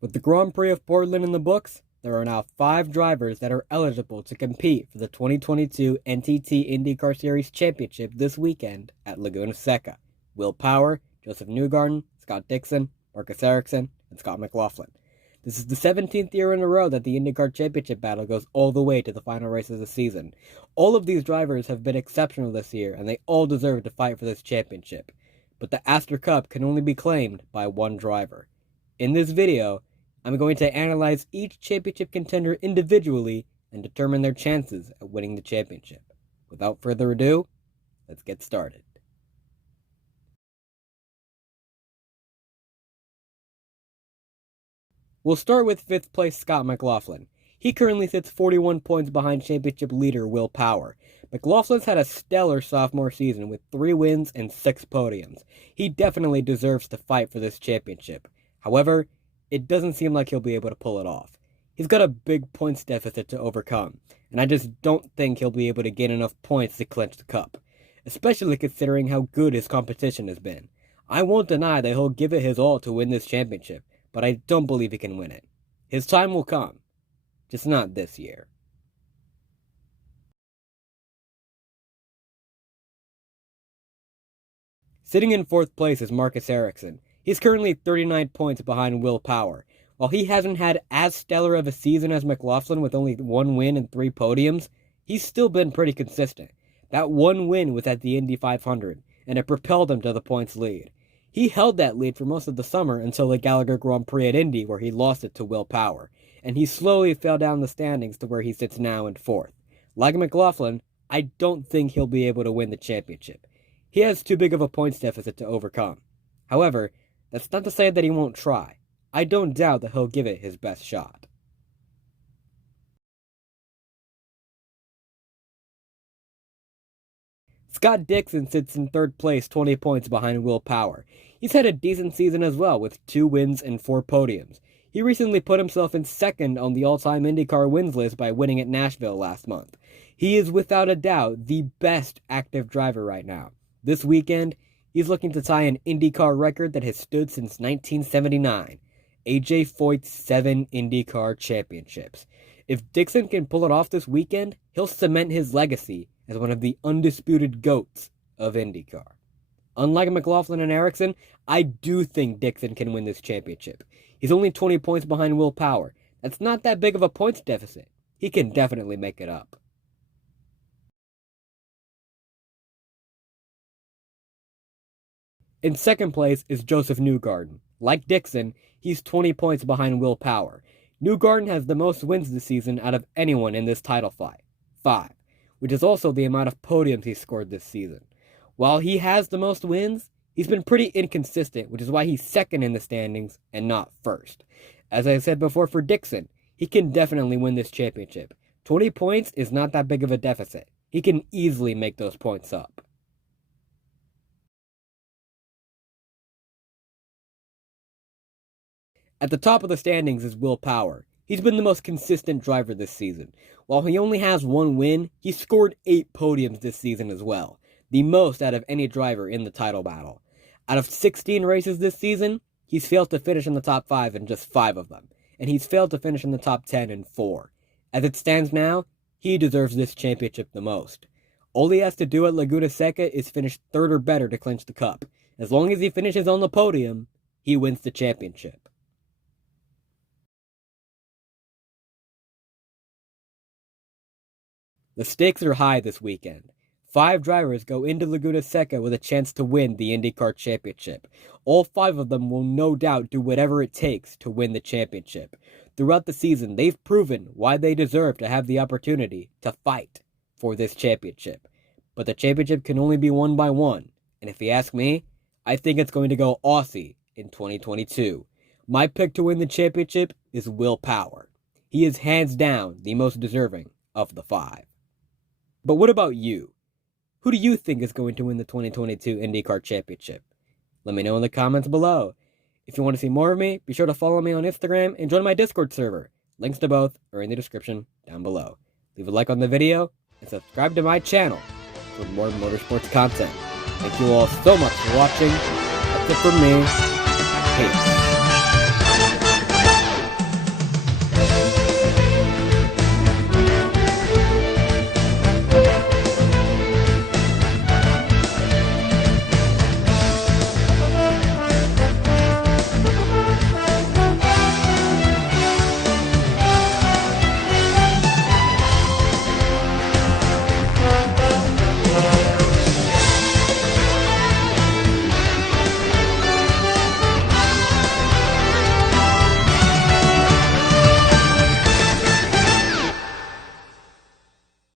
With the Grand Prix of Portland in the books, there are now 5 drivers that are eligible to compete for the 2022 NTT IndyCar Series Championship this weekend at Laguna Seca. Will Power, Josef Newgarden, Scott Dixon, Marcus Ericsson, and Scott McLaughlin. This is the 17th year in a row that the IndyCar Championship battle goes all the way to the final race of the season. All of these drivers have been exceptional this year, and they all deserve to fight for this championship. But the Astor Cup can only be claimed by one driver. In this video, I'm going to analyze each championship contender individually and determine their chances at winning the championship. Without further ado, let's get started. We'll start with 5th place Scott McLaughlin. He currently sits 41 points behind championship leader Will Power. McLaughlin's had a stellar sophomore season with 3 wins and 6 podiums. He definitely deserves to fight for this championship. However, it doesn't seem like he'll be able to pull it off. He's got a big points deficit to overcome, and I just don't think he'll be able to gain enough points to clinch the cup, especially considering how good his competition has been. I won't deny that he'll give it his all to win this championship, but I don't believe he can win it. His time will come, just not this year. Sitting in 4th place is Marcus Ericsson. He's currently 39 points behind Will Power. While he hasn't had as stellar of a season as McLaughlin with only 1 win and 3 podiums, he's still been pretty consistent. That 1 win was at the Indy 500, and it propelled him to the points lead. He held that lead for most of the summer until the Gallagher Grand Prix at Indy, where he lost it to Will Power, and he slowly fell down the standings to where he sits now in 4th. Like McLaughlin, I don't think he'll be able to win the championship. He has too big of a points deficit to overcome. However, that's not to say that he won't try. I don't doubt that he'll give it his best shot. Scott Dixon sits in 3rd place, 20 points behind Will Power. He's had a decent season as well, with 2 wins and 4 podiums. He recently put himself in 2nd on the all-time IndyCar wins list by winning at Nashville last month. He is without a doubt the best active driver right now. This weekend, he's looking to tie an IndyCar record that has stood since 1979. A.J. Foyt's 7 IndyCar championships. If Dixon can pull it off this weekend, he'll cement his legacy as one of the undisputed GOATs of IndyCar. Unlike McLaughlin and Ericsson, I do think Dixon can win this championship. He's only 20 points behind Will Power. That's not that big of a points deficit. He can definitely make it up. In 2nd place is Josef Newgarden. Like Dixon, he's 20 points behind Will Power. Newgarden has the most wins this season out of anyone in this title fight, 5, which is also the amount of podiums he's scored this season. While he has the most wins, he's been pretty inconsistent, which is why he's 2nd in the standings and not 1st. As I said before for Dixon, he can definitely win this championship. 20 points is not that big of a deficit. He can easily make those points up. At the top of the standings is Will Power. He's been the most consistent driver this season. While he only has 1 win, he scored 8 podiums this season as well, the most out of any driver in the title battle. Out of 16 races this season, he's failed to finish in the top 5 in just 5 of them, and he's failed to finish in the top 10 in 4. As it stands now, he deserves this championship the most. All he has to do at Laguna Seca is finish 3rd or better to clinch the cup. As long as he finishes on the podium, he wins the championship. The stakes are high this weekend. 5 drivers go into Laguna Seca with a chance to win the IndyCar Championship. All 5 of them will no doubt do whatever it takes to win the championship. Throughout the season, they've proven why they deserve to have the opportunity to fight for this championship. But the championship can only be won by one, and if you ask me, I think it's going to go Aussie in 2022. My pick to win the championship is Will Power. He is hands down the most deserving of the 5. But what about you? Who do you think is going to win the 2022 IndyCar Championship? Let me know in the comments below. If you want to see more of me, be sure to follow me on Instagram and join my Discord server. Links to both are in the description down below. Leave a like on the video and subscribe to my channel for more motorsports content. Thank you all so much for watching. That's it from me. Peace.